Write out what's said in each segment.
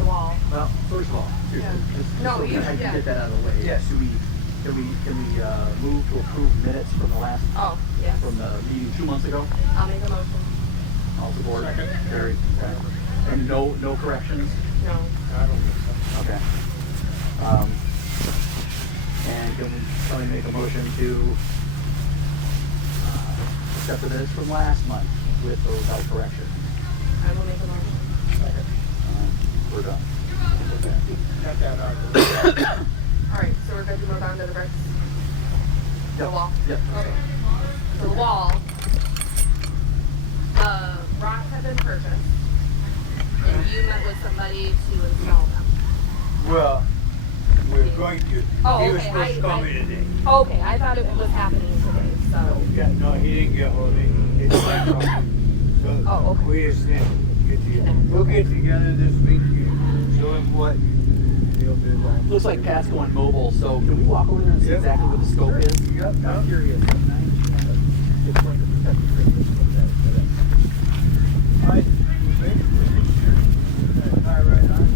the wall. Well, first of all, seriously, No, you I can get that out of the way. Yes. Can we move to approve minutes from the last Yes. from the meeting 2 months ago? I'll make a motion. All support. Carried. Okay. And no corrections. No. I don't think so. Okay. And can we make a motion to accept the minutes from last month with or without correction? I will make a motion. We're done. Okay. Got that out of the way. All right, so we're good to move on to the bricks? The Yep. wall? Yep. Okay. So the wall, the rocks have been purchased, and you met with somebody to install them. Well, we're going to. Oh, He was okay, supposed to call me today. Okay, I thought it was happening today, so. Yeah, no, he didn't get hold of me. It's my problem. So Oh, okay. we just didn't get together. We'll get together this week and show him what he'll do. Looks like Pat's going mobile, so can we walk over there and see Yep. exactly what the scope is? Yep. I'm curious. It's going to protect the business from that. I tie right on.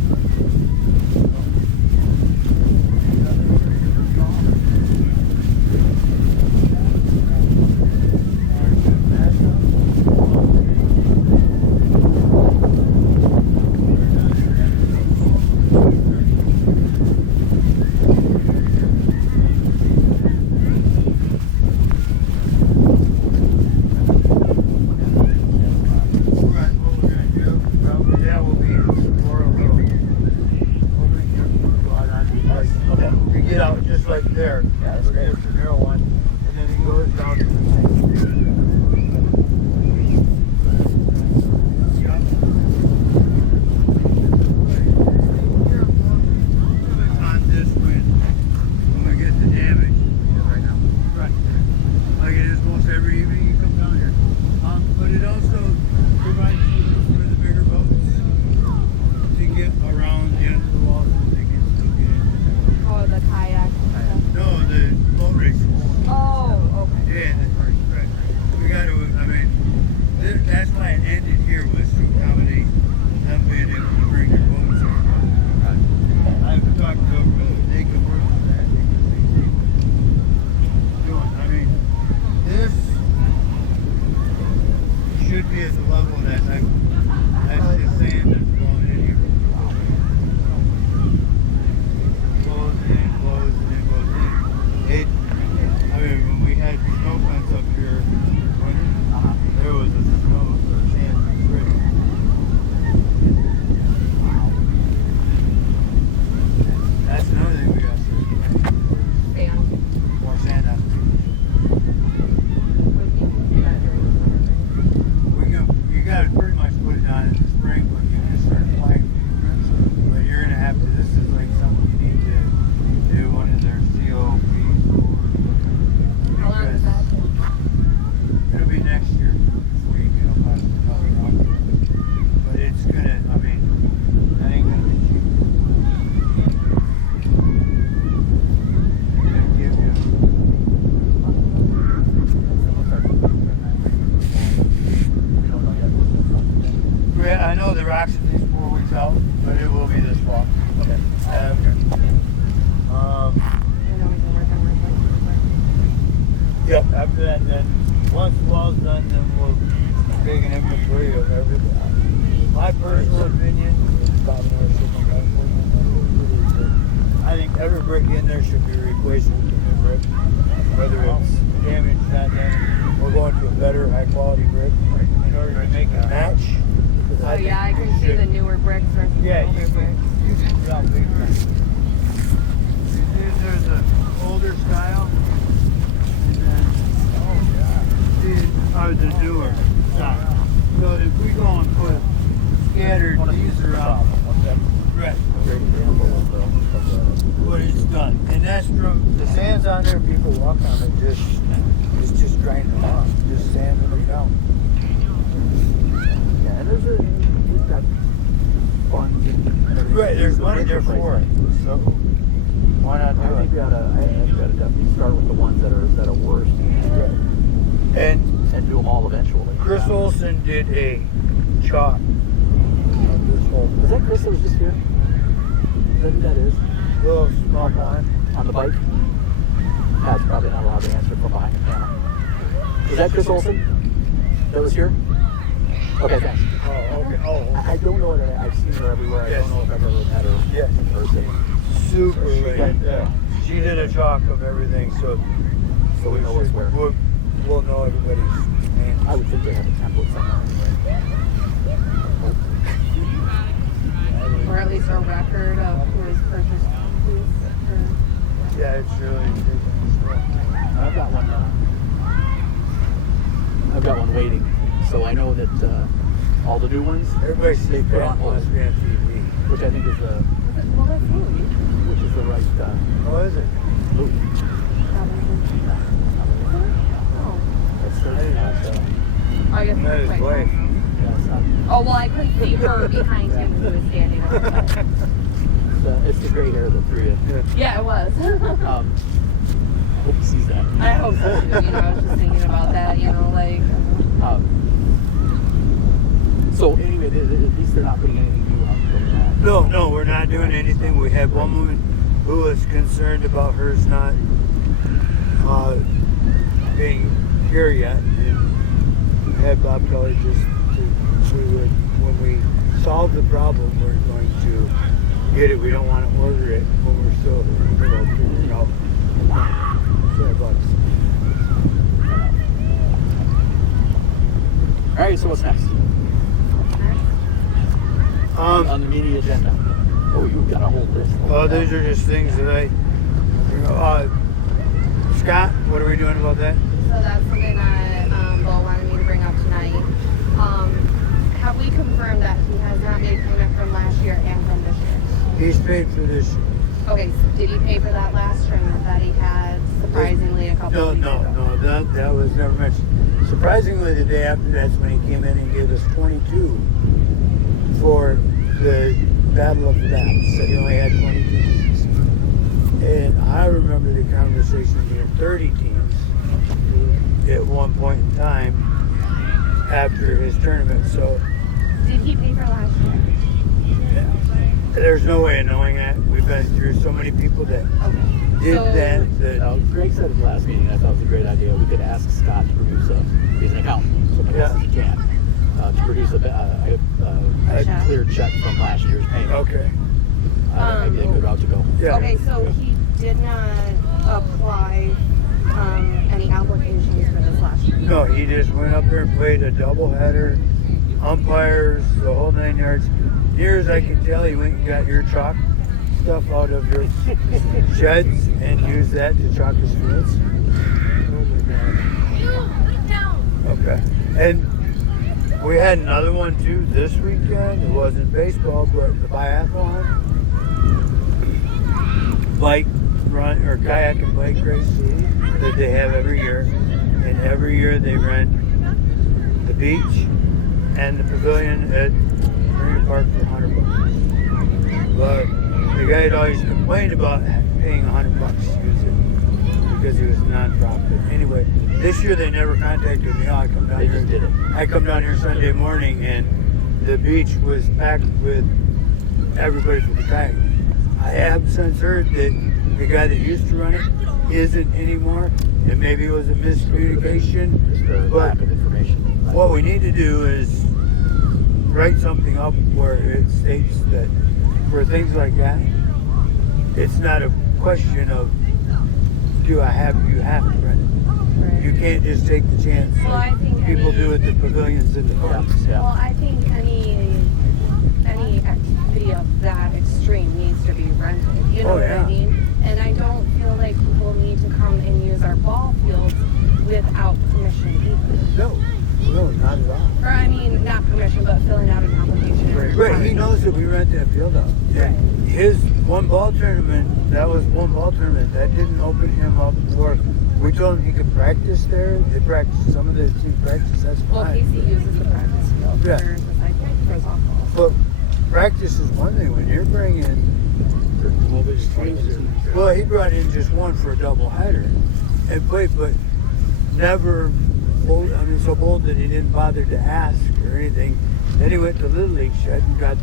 Just like there. Yeah, that's great. There's the narrow one. And then it goes down to the same. On this wind, when we get the damage, right now. Right. Like it is most every evening you come down here. But it also provides you for the bigger boats to get around the end of the wall so they can still get in. Oh, the kayak and stuff. No, the boat races. Oh, okay. Yeah, that's right. We got to, I mean, that's why it ended here was to accommodate them being able to bring their boats in. I've talked to them, they can work on that. I mean, this should be at the level that's just sand that's blowing in here. Blows and then blows and then goes in. I mean, when we had snow fence up here this winter, there was a snow or sand spreading. That's another thing we got to do. Sand. More sand on the you got to pretty much put it on in the spring when you just start planting. But you're gonna have to. This is like something you need to do one of their COPs or. How long is that? It'll be next year. This week it'll possibly come around. But it's gonna. I mean, that ain't gonna be cheap. It's gonna give you. Yeah, I know the rocks at least 4 weeks out, but it will be this fall. Okay. Yep, after that, then once the wall's done, then we'll take an inventory of everything. My personal opinion is I think every brick in there should be replaced with a new brick. Whether it's damaged, not damaged, we're going to a better, high quality brick in order to make it match. Oh yeah, I can see the newer bricks versus Yeah, the older you bricks. can put out big bricks. There's an older style, and then these are the newer style. So if we go and put scattered these around, right, what it's done, and that's from the sand's on there. People walk on it, it's just grinding them off, just sanding them down. Yeah, and we've got funds and everything. Right, there's money there for it. So why not do I think it? we ought to definitely start with the ones that are worst And do them all eventually. Chris Olson did a chalk of this Oh, is that Chris that was just here? Is that who that is? Little small pond. On the bike? That's probably not allowed to answer from behind the camera. Is that Chris Olson that was here? Okay, thanks. Oh, okay. Oh, I don't know her. I've seen her everywhere. Yes. I don't know if I've ever met her Yes. in person. super So she late. got- Yeah. She did a chalk of everything, so we know what's where. We'll know everybody's names. I would think they have a template somewhere anyway. Or at least a record of who has purchased who's. Yeah, it's really. I've got one. I've got one waiting, so I know that all the new ones, Everybody they sees put that on hold, must be on TV. which I think is the Well, that's Louis. which is the right Oh, is it? Louis. Oh, That's 13. I guess That is wait. Blake. Yeah, it's not. Oh, well, I couldn't see her behind him who was standing on the side. It's the gray hair of the three of you. Yeah, it was. Hope he sees that. I hope so too. You know, I was just thinking about that. You know, like. So anyway, at least they're not putting anything new up from that. No, we're not doing anything. We had one woman who was concerned about hers not being here yet, and had Bob Kelly when we solve the problem, we're going to get it. We don't want to order it when we're still in the middle of figuring out $5. All right, so what's next on the media agenda? Oh, you've got a whole list. These are just things that Scott, what are we doing about that? So that's something that Bo wanted me to bring up tonight. Have we confirmed that he has not made payment from last year and from this year? He's paid for this. Okay, so did he pay for that last tournament that he had surprisingly a couple of weeks ago? No, that was never mentioned. Surprisingly, the day after that's when he came in and gave us 22 for the Battle of the Bats. So he only had 22 teams. And I remember the conversation being 30 teams at one point in time after his tournament. So Did he pay for last year? there's no way of knowing that. We've been through so many people that Okay. did So- that. Greg said at the last meeting, I thought it was a great idea. We could ask Scott to produce he's an accountant, so my guess is he can, to produce a clear check from last year's payment. Okay. Maybe a good route to go. Yeah. Okay, so he did not apply any applications for this last year? No, he just went up there and played a doubleheader, umpires, the whole 9 yards. Near as I can tell, he went and got your chalk stuff out of your sheds and used that to chalk his fields. Okay. And we had another one too this weekend. It wasn't baseball, but the biathlon. Bike run or kayak and bike race that they have every year. And every year they rent the beach and the pavilion at Marine Park for $100. But the guy had always complained about paying $100 to use it because he was a non-profit. Anyway, this year they never contacted me. I come down They here. just did it. I come down here Sunday morning and the beach was packed with everybody for the kayak. I have since heard that the guy that used to run it isn't anymore, and maybe it was a miscommunication. Just a But lack of information. what we need to do is write something up where it states that for things like that, it's not a question of you have to rent it. Right. You can't just take the chance. Well, I think People any- do at the pavilions in the parks. Yeah. Well, I think any activity of that extreme needs to be rented. You know Oh, what yeah. I mean? And I don't feel like people need to come and use our ball fields without permission either. No, not at all. Or I mean, not permission, but filling out an application. Right, he knows that we rent that field out. Right. His one ball tournament, that didn't open him up for, we told him he could practice there. They practice, some of the team practice, that's Well, fine. Casey uses the practice field Yeah. for the cycle, for softball. But practice is one thing, when you're bringing, well, he brought in just one for a double header and played, but never bold, so bold that he didn't bother to ask or anything. Then he went to Little League shed and got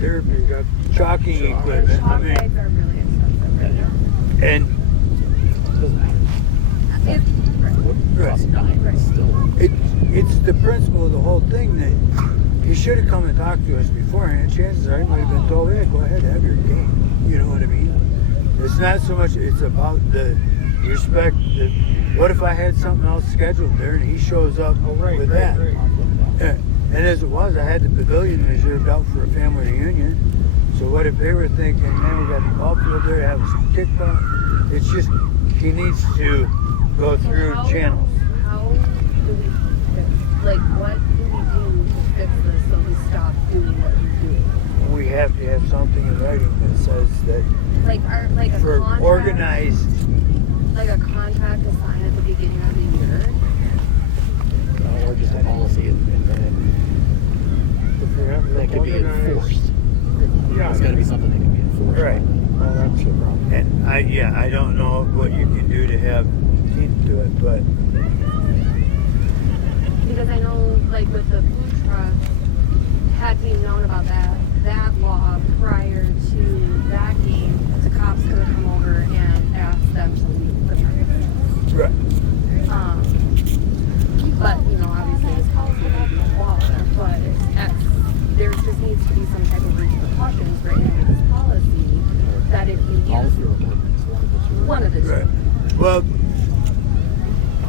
chalking equipment. Chalk bags are really expensive right now. And Doesn't matter. It's, What costs a dime, Right. it's still. it's the principle of the whole thing that he should have come and talked to us beforehand. Chances are he might have been told, hey, go ahead, have your game. You know what I mean? It's not so much, it's about the respect. What if I had something else scheduled there and he shows up with that? Yeah. And as it was, I had the pavilion reserved out for a family reunion. So what if they were thinking, man, we got the ball field there, have some kickball? It's just, he needs to go through channels. How do we fix, like, what do we do to fix this so we stop doing what we're doing? We have to have something in writing that says that Like, like a for contract, organized, like a contract to sign at the beginning of the year. Or just a policy and that could be enforced. yeah, It's got to be something that can be enforced. right. Well, that's the problem. And I don't know what you can do to have teeth to it, but Because I know, like, with the food trucks, had we known about that law prior to that game, the cops could have come over and asked them to leave the premises. right. But, you know, obviously this policy would be law, but there just needs to be some type of repercussions written into this policy that if you use Policy or ordinance, one of the two. Right. Well,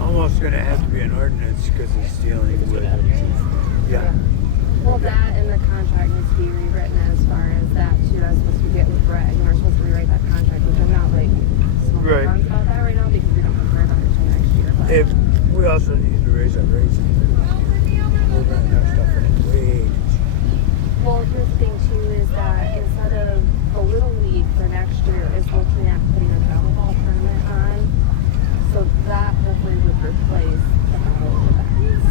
almost going to have to be an ordinance because he's dealing It's with. going to have any teeth. Yeah. Well, that and the contract needs to be rewritten as far as that too. I was supposed to get with Greg, and we're supposed to rewrite that contract, which I'm not like smoking Right. guns about that right now because we don't have to worry about it until next year. But If we also need to raise our rates. We're running our stuff in way. well, here's the thing too is that instead of the Little League for next year is looking at putting a volleyball tournament on, so that hopefully would replace the whole events.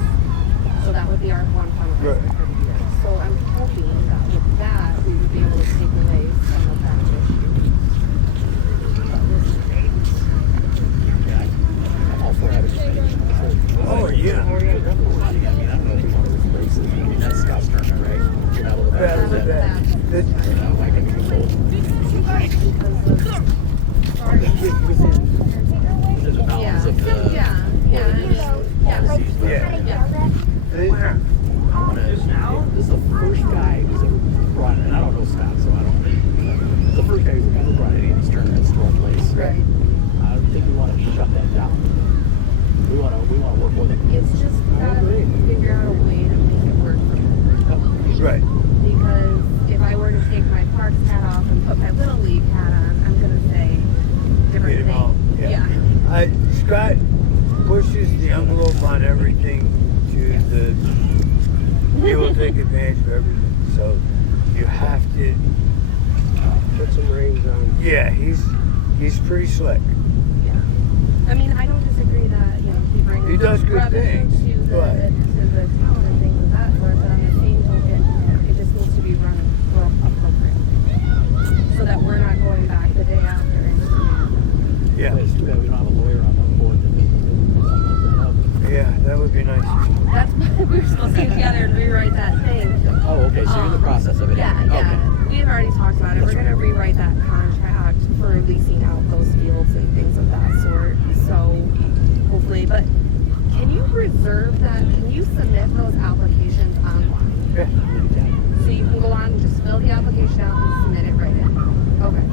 So that would be our one fundraiser Right. for the year. So I'm hoping that with that we would be able to take away some of that issue. But we'll see. Yeah, I'm all for having a Oh, yeah. I mean, I don't know if you want to lose races. I mean, that's Scott's tournament, right? You're not able to Bad balance as that. bad. You know, I can be both. Within the balance of the policies, but Yeah. I want to. This is the first guy who's ever brought, and I don't know Scott, so I don't. It's the first guy who's ever brought any of these tournaments to our place. Right. I don't think we want to shut that down. We want to work with it. It's just gotta figure out a way to make it work for me. Right. Because if I were to take my Parks hat off and put my Little League hat on, I'm gonna say different Get 'em all, things. yeah. Scott pushes the envelope on everything to the. He will take advantage of everything. So you have to. Put some reins on. Yeah, he's pretty slick. Yeah. I mean, I don't disagree that, you know, he brings He does good revenue things, to the but- town and things of that sort, but on the same token, it just needs to be run appropriately. So that we're not going back the day after. Yeah. It's too bad we don't have a lawyer on the board that can something like that up. Yeah, that would be nice. That's why we were supposed to get together and rewrite that thing. Oh, okay. So you're in the process of it. Yeah, Okay. yeah. We had already talked about it. We're going to rewrite that contract for leasing out those fields and things of that sort. So hopefully, but can you reserve that? Can you submit those applications online? Yeah. So you can go on and just fill the application out and submit it right in. Okay.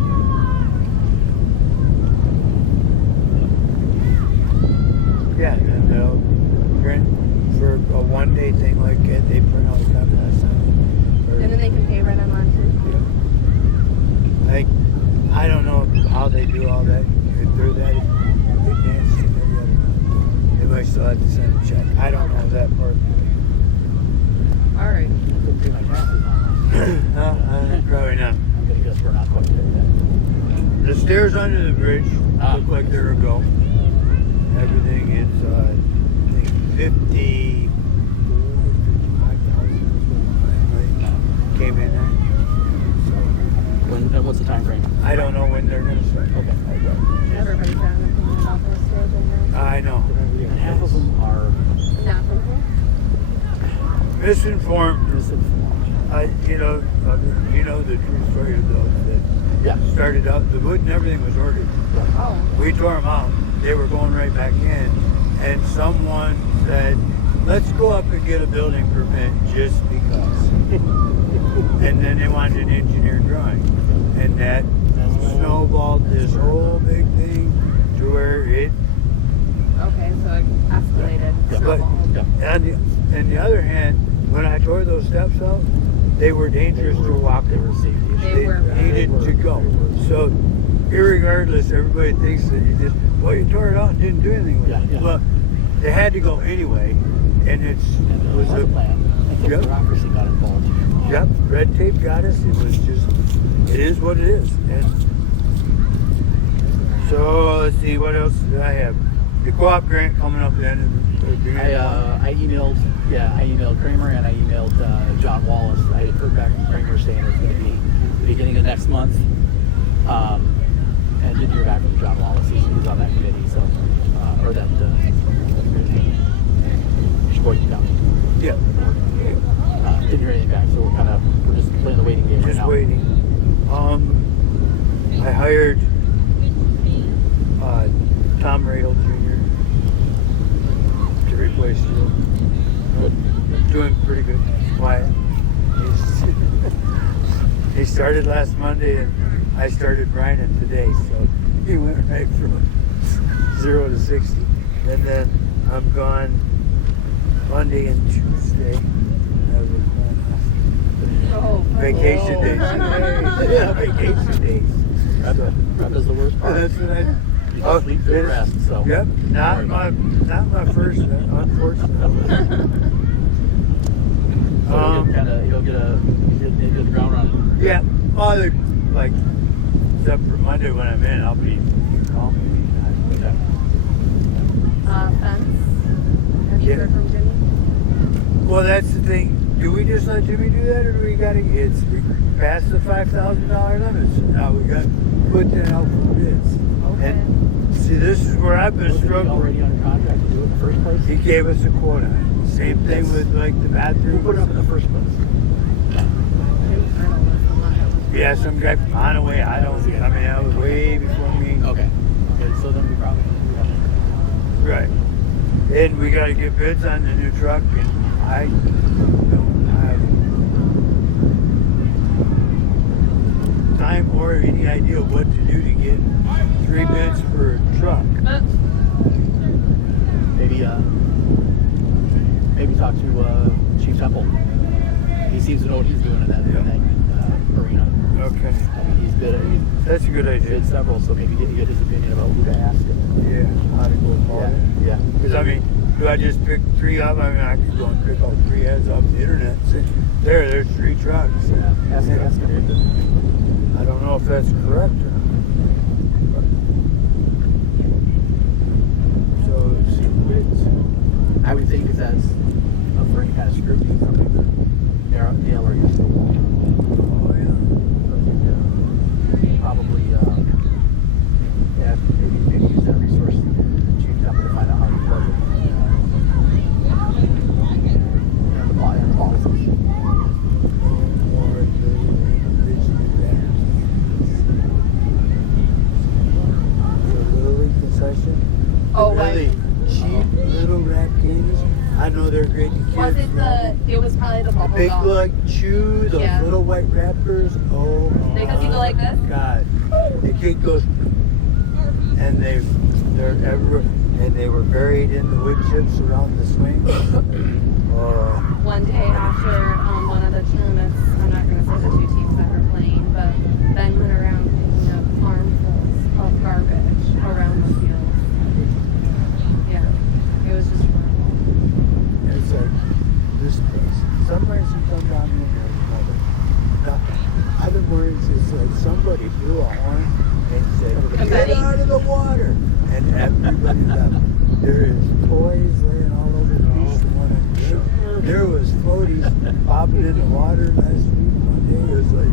Yeah, and they'll print for a one-day thing like that. They print out a copy last time. And then they can pay right online too. I don't know how they do all that. If they're that advanced, they might still have to send a check. I don't know that part. All right. Couldn't pay my taxes online. No, probably not. I'm going to guess we're not quite there yet. The stairs under the bridge look like they're a go. Everything is, I think, 55,000 came in at. What's the time frame? I don't know when they're going to start. Okay. Everybody's got an opinion about those stairs in there. I know. And half of them are Not from here. Misinformed. misinformed. You know the true story of those that Yeah. started up. The wood and everything was ordered. Oh. We tore them out. They were going right back in, and someone said, "Let's go up and get a building permit just because." And then they wanted an engineer drawing, and that snowballed this whole big thing to where it. Okay, so it escalated. Yeah. But snowballed. on the other hand, when I tore those steps out, they were dangerous to walk. They were safety issues. They were. Needed to go. So, irregardless, everybody thinks that you just, well, you tore it out and didn't do anything with it. Yeah. Well, they had to go anyway, and it And there was a plan. And the Yep. bureaucracy got involved. Yep, red tape got us. It was just, it is what it is. And so, let's see, what else did I have? The co-op grant coming up then. I emailed Kramer and I emailed John Wallace. I had heard back from Kramer saying it's going to be the beginning of next month. And didn't hear back from John Wallace. He's on that committee, so or that Sheboygan County. Yeah, Didn't hear anything back, so we're just playing the waiting game right just now. waiting. I hired Tom Radel Jr. to replace you. Good. Doing pretty good. Quiet. He started last Monday and I started grinding today, so he went right from 0 to 60. And then I'm gone Monday and Tuesday. That was Oh, vacation days. Yeah, vacation days. Prep is the worst part. That's what I. You just sleep through the rest, so. Yep, not my first, unfortunately. So you'll get the ground running. Yeah, like except for Monday when I'm in, I'll be calm. Okay. Fence. Have you Yeah. heard from Jimmy? Well, that's the thing. Do we just let Jimmy do that, or do we gotta? We passed the $5,000 limit, so now we got to put that out for bids. Okay. And see, this is where I've been Wasn't he struggling. already under contract to do it in the first place? He gave us a quote on it. Same thing with like the bathroom. Who put it up in the first place? Yeah, some guy from Hanaway. I mean, that was way before me. Okay, so then we probably Right. And we got to get bids on the new truck, and I don't have time or any idea what to do to get 3 bids for a truck. maybe talk to Chief Temple. He seems to know what he's doing in that arena. Okay. I mean, he's That's a good idea. bid several, so maybe get his opinion about who to ask. Yeah, how to go about it. Yeah. Because, I mean, do I just pick 3 up? I mean, I could go and pick out 3 heads off the internet and say, there's 3 trucks. Yeah. Ask him. I don't know if that's correct or not. So, let's see bids. I would think if that's for any kind of scrutiny from the LRU school. Oh, yeah. Probably, maybe use that resource to Chief Temple to find out how to plug it. The policies. More the Little League concession. Oh, Really cheap little rat candies. I know they're great to kids. Was it it was probably the bubble Big gum. like chew, those Yeah. little white wrappers. Oh, Because you go like this? God, the kid goes, and they're everywhere, and they were buried in the wood chips around the swing. One day after one of the tournaments, I'm not going to say the 2 teams that were playing, but Ben went around picking up armfuls of garbage around the field. Yeah, it was just horrible. It's like this place. Some nights you come down here and there's another. Now, other words, it's like somebody blew a horn and said, Confetti. "Get out of the water!" And everybody left. There is toys laying all over the beach. There was floaties popping in the water last week. One day it was like,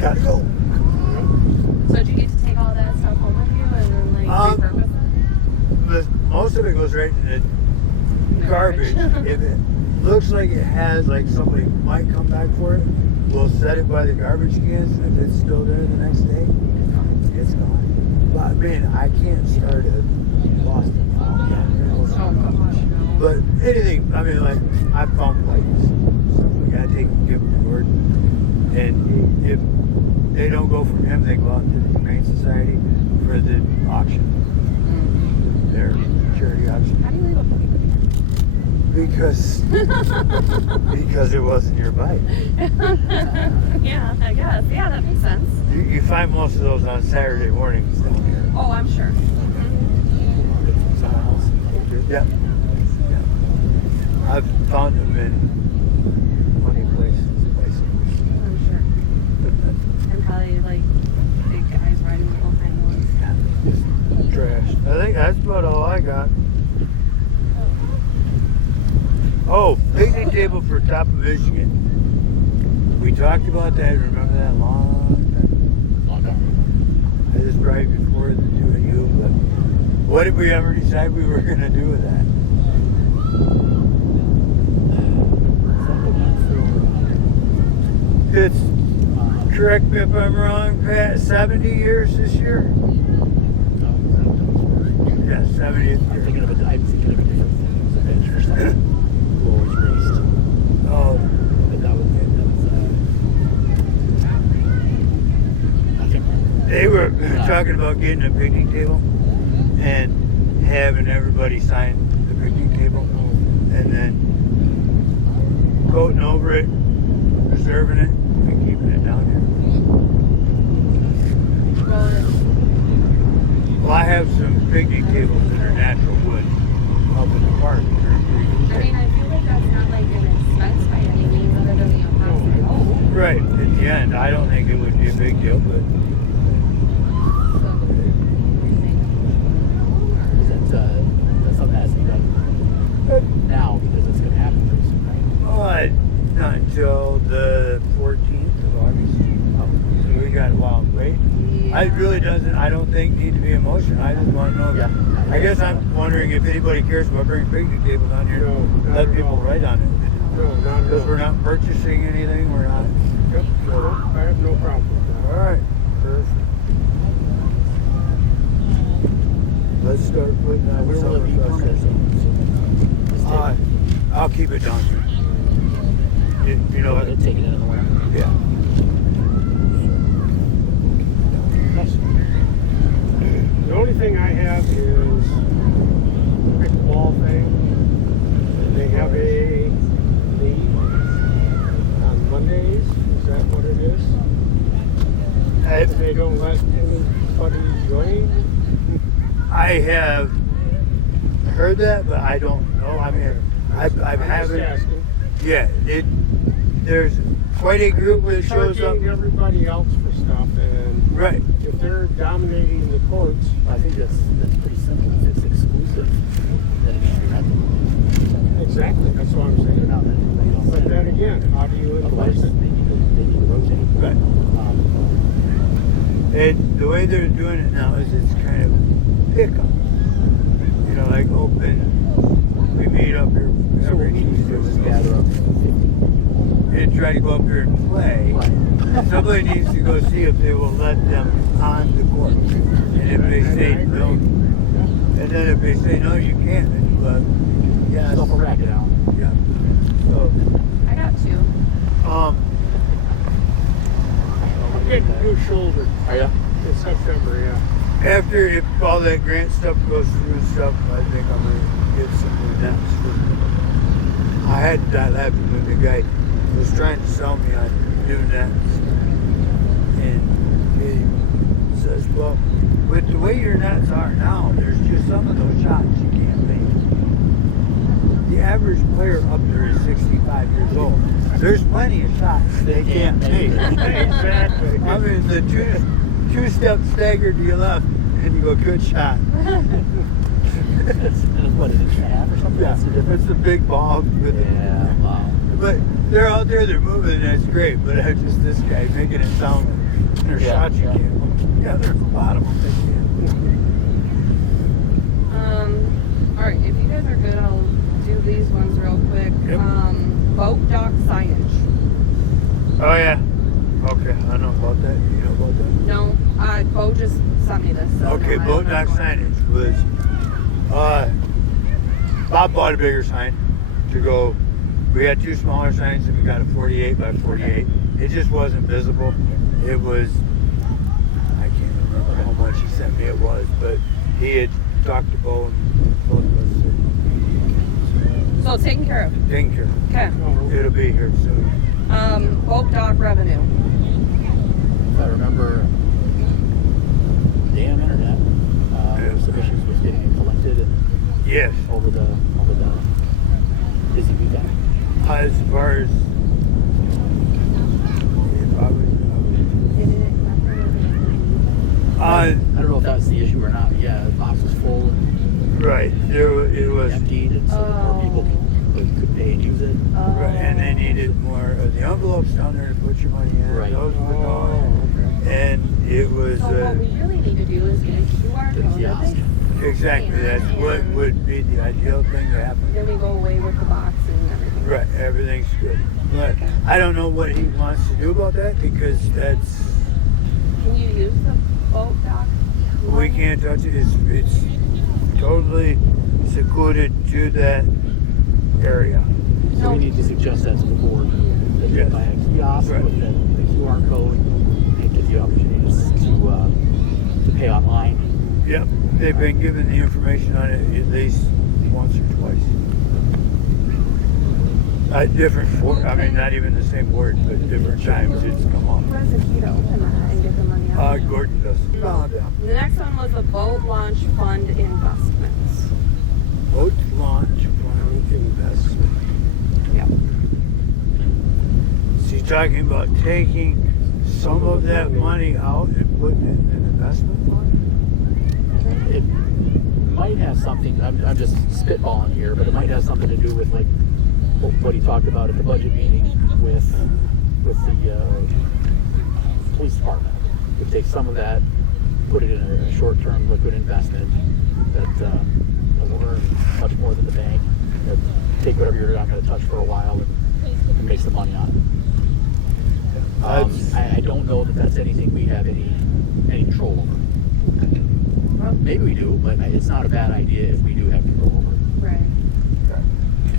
gotta go. So did you get to take all that stuff home with you and then repurpose it? Most of it goes right in the garbage. looks like it has, like somebody might come back for it. We'll set it by the garbage cans, and if it's still there the next day, it's gone. But man, I can't start a Boston down here. Oh gosh, no. But anything, I mean, like, I found lights. So we gotta take and give them to Gordon. And if they don't go from him, they go out to the Humane Society for the auction. Their charity auction. How do you leave a Because it wasn't your bike. Yeah, I guess. Yeah, that makes sense. You find most of those on Saturday mornings down here. Oh, I'm sure. Yeah. I've found them in funny places. I'm sure. And probably like big guys riding little tiny ones. Just trash. I think that's about all I got. Oh, picnic table for top of Michigan. We talked about that. Remember that long time? This is probably before the two of you, but what did we ever decide we were going to do with that? It's, correct me if I'm wrong, Pat, 70 years this year? Yeah, 70 years. I'm thinking of a different thing for something. Always raced. Oh, But that was I can't remember. they were talking about getting a picnic table and having everybody sign the picnic table and then coating over it, preserving it, and keeping it down here. Well, I have some picnic tables that are natural wood up in the park. I mean, I feel like that's not like an expense by any means other than the plastic. Oh. Right, in the end, I don't think it would be a big deal, but That's something that has to be done now because it's going to happen pretty soon, right? not until the 14th of August. So we got a while to wait. It really doesn't, I don't think, need to be a motion. I just want to know. Yeah. I guess I'm wondering if anybody cares about bringing picnic tables on here. No, not Let at people all. write on it. No, not at Because all. we're not purchasing anything, we're not. Yep, no, I have no problem with All that. right. Perfect. Let's start putting that Where will it be permanent? Just I'll keep it down here. You know what? take it in the winter. Yeah. The only thing I have is the pickleball thing. They have a league on Mondays. Is that what it is? And they don't let anybody join? I have heard that, but I don't know. I mean, I I'm just haven't. asking. Yeah, there's quite a group that shows up. Charging everybody else for stuff, and Right. if they're dominating the courts, I think that's pretty simple. If it's exclusive, then it should be rented. exactly, that's what I'm They're saying. not rented. They don't But rent then it. again, how do you Otherwise, enforce they it? need to rotate. Right. And the way they're doing it now is it's kind of pickup. You know, like open. We meet up here So every we need to Tuesday just gather up 50. and try to go up here and play. Right. Somebody needs to go see if they will let them on the court. And if they say no, and then if they say no, you can't, then you let yes. Stuff a racket out. Yeah. So, I got two. I'm getting new shoulder Are you? in September, yeah. after if all that grant stuff goes through and stuff, I think I'm gonna get some new nets for. I had that happen when the guy was trying to sell me on new nets, and he says, "Well, with the way your nets are now, there's just some of those shots you can't make. The average player up there is 65 years old. There's plenty of shots they can't make." Exactly. I mean, the two-step stagger to your left, and you go, good shot. It's, what, an inch and a half or something? Yeah, That's the difference. it's a big ball. With Yeah, wow. But they're out there, they're moving, and that's great. But I just this guy making it sound like there's Yeah, shots you yeah. can't. Yeah, there's a lot of them they can't. All right, if you guys are good, I'll do these ones real quick. Yep. Boat dock signage. Oh yeah. Okay, I know about that. You know about that? No, Bo just sent me this. So Okay, no, I boat don't know dock what- signage was, Bob bought a bigger sign to go. We had 2 smaller signs and we got a 48 by 48. It just wasn't visible. It was, I can't remember how much he sent me it was, but he had talked to Bo and both of us said, So it's taken care of. "Thank you. Okay. It'll be here soon." Boat dock revenue. If I remember, damn internet, there were some issues with getting it collected and Yes. over the busy weekend. As far as, I don't know if that's the issue or not. But yeah, the box was full and right, it was. emptied, and so more people could pay and use it. Right, and they needed more of the envelopes down there to put your money in. Right. Those were gone. And it was So what we really need to do is get a QR The code. kiosk. exactly that's what would be the ideal thing to happen. Then we go away with the box and everything. Right, everything's good. But I don't know what he wants to do about that because that's Can you use the boat dock? we can't touch it. It's totally secluded to that area. So we need to suggest that to the board. That you Yes. buy a kiosk Right. with the QR code, and it gives you opportunities to pay online. Yep, they've been given the information on it at least once or twice. Different I mean, not even the same words, but different times it's come up. Where's the key to open that and get the money out? Gordon does. The next one was the boat launch fund investments. Boat launch fund investment. Yep. So you're talking about taking some of that money out and putting it in an investment fund? It might have something. I'm just spitballing here, but it might have something to do with like what he talked about at the budget meeting with the police department. We take some of that, put it in a short-term liquid investment that will earn much more than the bank. Take whatever you're not going to touch for a while and make some money on it. I don't know that that's anything we have any control over. Maybe we do, but it's not a bad idea if we do have control over it. Right.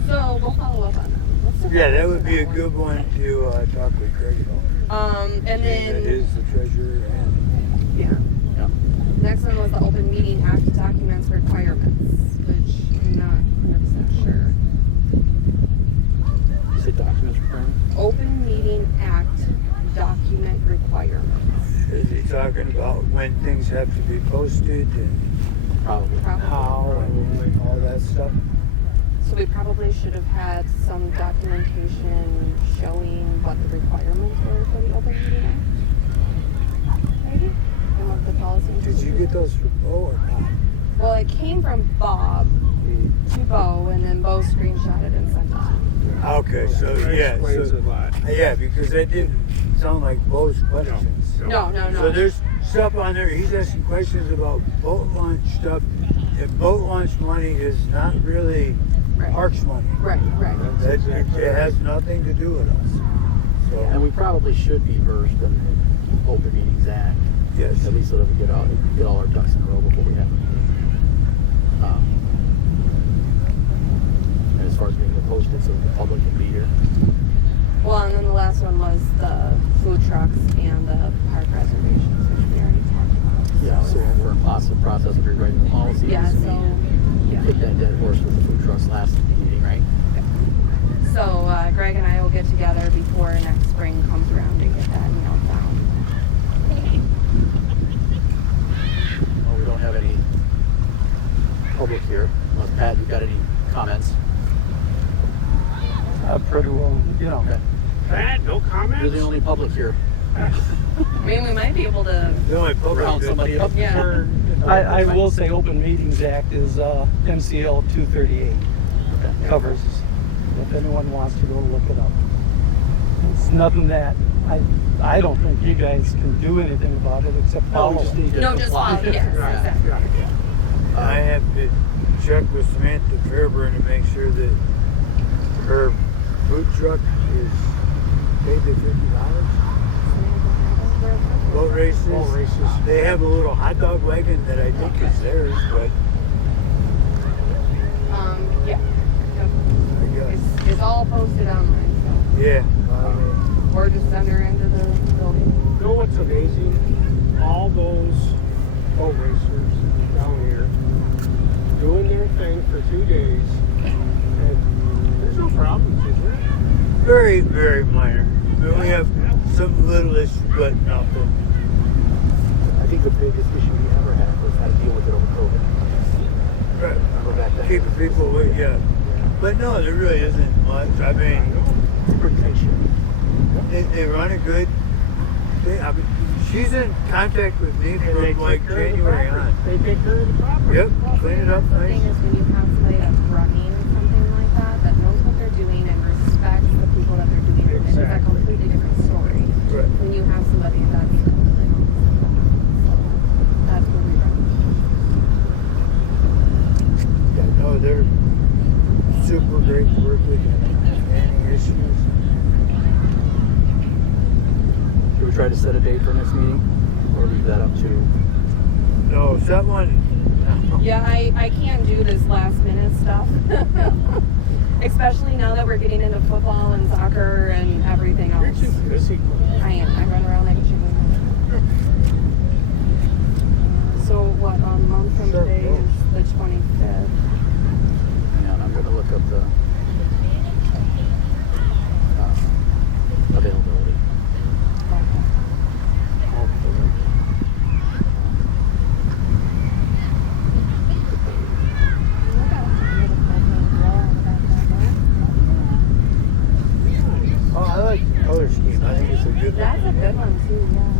So we'll follow up on that. What's the Yeah, that purpose would of be a one? good one to talk with Greg about. And That then is the treasurer and yeah. Yeah. Next one was the Open Meeting Act documents requirements, which I'm not 100% sure. You say documents requirement? Open Meeting Act document requirements. is he talking about when things have to be posted and Probably. how and all that stuff? So we probably should have had some documentation showing what the requirements were for the Open Meeting Act. Maybe? And what the policy and Did you get those from Bo or not? Well, it came from Bob to Bo, and then Bo screenshotted and sent it to me. Okay, so yeah, Explains so a lot. yeah, because that didn't sound like Bo's questions. No. So there's stuff on there. He's asking questions about boat launch stuff. And boat launch money is not really Right. Parks money. Right. It has nothing to do with us. And So we probably should be versed in the Open Meetings Act, yes, at least so that we get all our ducks in a row before we have a meeting. And as far as being posted so that the public can be here. Well, and then the last one was the food trucks and the park reservations, which we already talked about. Yeah, so we're in process of rewriting the policy. Yeah, So so, we yeah. hit that dead horse with the food trucks last meeting, right? So Greg and I will get together before next spring comes around and get that nailed down. Well, we don't have any public here. Unless Pat, you got any comments? Pretty well, Okay. Pat, no comments? You're the only public here. I mean, we might be able to, the only public Round that- somebody up. yeah. I will say Open Meetings Act is MCL 238. Okay. Covers, if anyone wants to go look it up. It's nothing that, I don't think you guys can do anything about it except No, we follow just it. need to No, just comply. follow, yes, exactly. I have to check with Samantha Fairburn to make sure that her food truck is paid the $50. Boat races. Boat races. They have a little hot dog wagon that I think is theirs, but Yeah. Yep. I guess. It's all posted online, so. Yeah. Or just send her into the building. You know what's amazing? All those boat racers down here doing their thing for 2 days, and there's no problems, is there? Very, very minor. I mean, we have some little issues, but nothing. I think the biggest issue we ever had was how to deal with it over COVID. Right. Go back then. Keeping people away, yeah. But no, there really isn't much. I mean, It's pretty tight ship. they run it good. I mean, she's in contact with me And they from take like care of the January property. on. They take care of the property. Yep, clean it up The nice. thing is, when you have somebody that's running something like that knows what they're doing and respects the people that they're doing it with, it's a Exactly. completely different story. Right. When you have somebody that's like, that's where we run. Yeah, no, they're super great to work with. Any issues? Should we try to set a date for next meeting? Or leave that up to... No, set one. Yeah, I can't do this last minute stuff. Especially now that we're getting into football and soccer and everything You're else. too busy. I am. I run around like a chicken. So what, a month from Sure, today go. is the 25th. Hang on, I'm going to look up the availability. Oh, I like the color scheme. I think it's a good That's a one. good one too, yeah.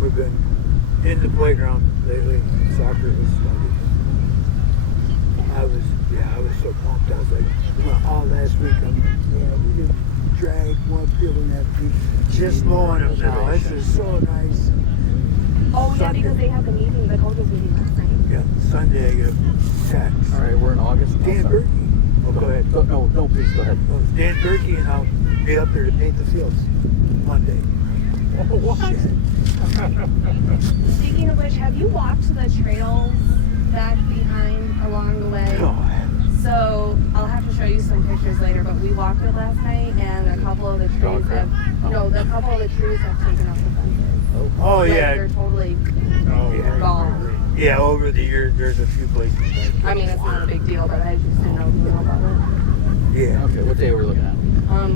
We've been in the playground lately. Soccer was started. I was so pumped. I was like, well, all last week I'm like, yeah, we didn't drag one field in that week. Just mowing them now. This is so nice. Oh yeah, Sunday. because they had the meeting, the coaches meeting last night. Yeah, Sunday I get a text. All right, we're in August. Dan sorry. Berkey. Oh, go ahead. No, please go ahead. Oh, Dan Berkey and I'll be up there to paint the fields Monday. What? Speaking of which, have you walked the trails back behind along the way? No. So I'll have to show you some pictures later, but we walked it last night, and a couple of the trees have a couple of the trees have taken off the fences. Oh Like, yeah. they're totally Oh, Yeah. gone. Yeah, over the years there's a few places like I mean, it's not a big deal, but I just didn't know if you know about it. yeah. Okay, what day are we looking at?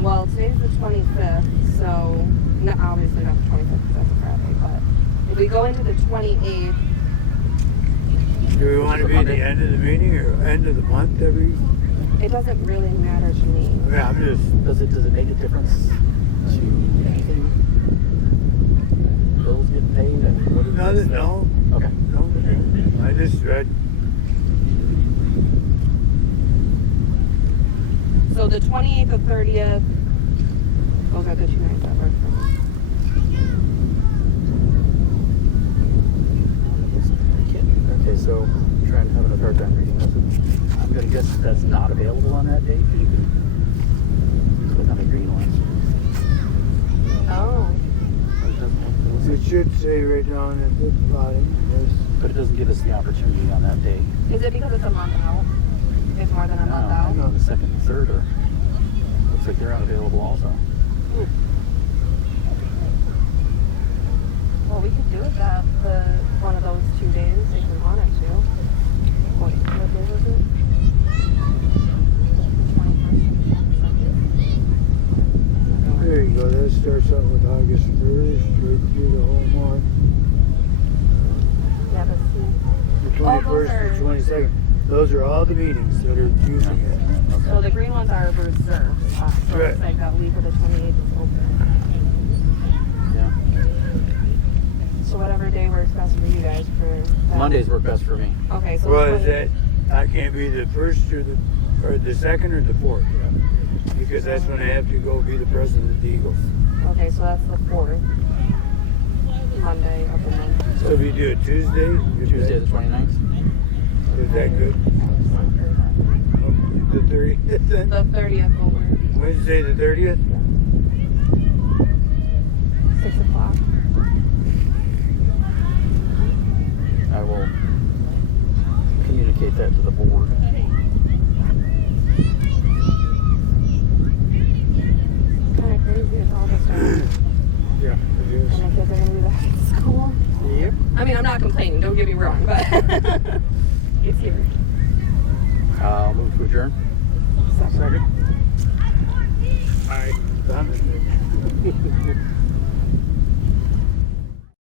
Well, today's the 25th, so no, obviously not the 25th because that's a Friday, but if we go into the 28th, Do we want to be at the end of the meeting or end of the month every? it doesn't really matter to me. Yeah, I'm just. Does it make a difference to anything? Bills getting paid? I mean, what is No, this? no, Okay. no. I just read. So the 28th or 30th, those are the 2 nights that work for me. Okay, so I'm trying to have a hard time reading this. I'm going to guess that's not available on that date. You can click on the green ones. Oh. It should say right down at the bottom. Yes. But it doesn't give us the opportunity on that day. Is it because it's a month out? It's more than a month No, out? the second and third are, looks like they're unavailable also. Well, we could do it that one of those 2 days if we wanted to. What day was it? The 21st. There you go. That starts out with August 1st, right through the whole month. Yeah, but see. The Oh, those 21st are- and 22nd. Those are all the meetings that are using it. So the green ones are reserved. So Right. it's like that week of the 28th is open. Yeah. So whatever day works best best for you guys for that? Mondays work best for me. Okay, so Well, the is that I can't be the first or the second or the fourth, because that's when I have to go be the president of the Eagles. Okay, so that's the 4th. Monday of the month. So if you do it Tuesday, Tuesday the 29th. is that good? The 30th then? The 30th will work. Wednesday the 30th? 6 o'clock. I will communicate that to the board. Kind of crazy with all this stuff. Yeah, it is. And my kids are going to be back at school. Yep. I mean, I'm not complaining, don't get me wrong, but it's here. I'll move to adjourn. Second. Aye. Done.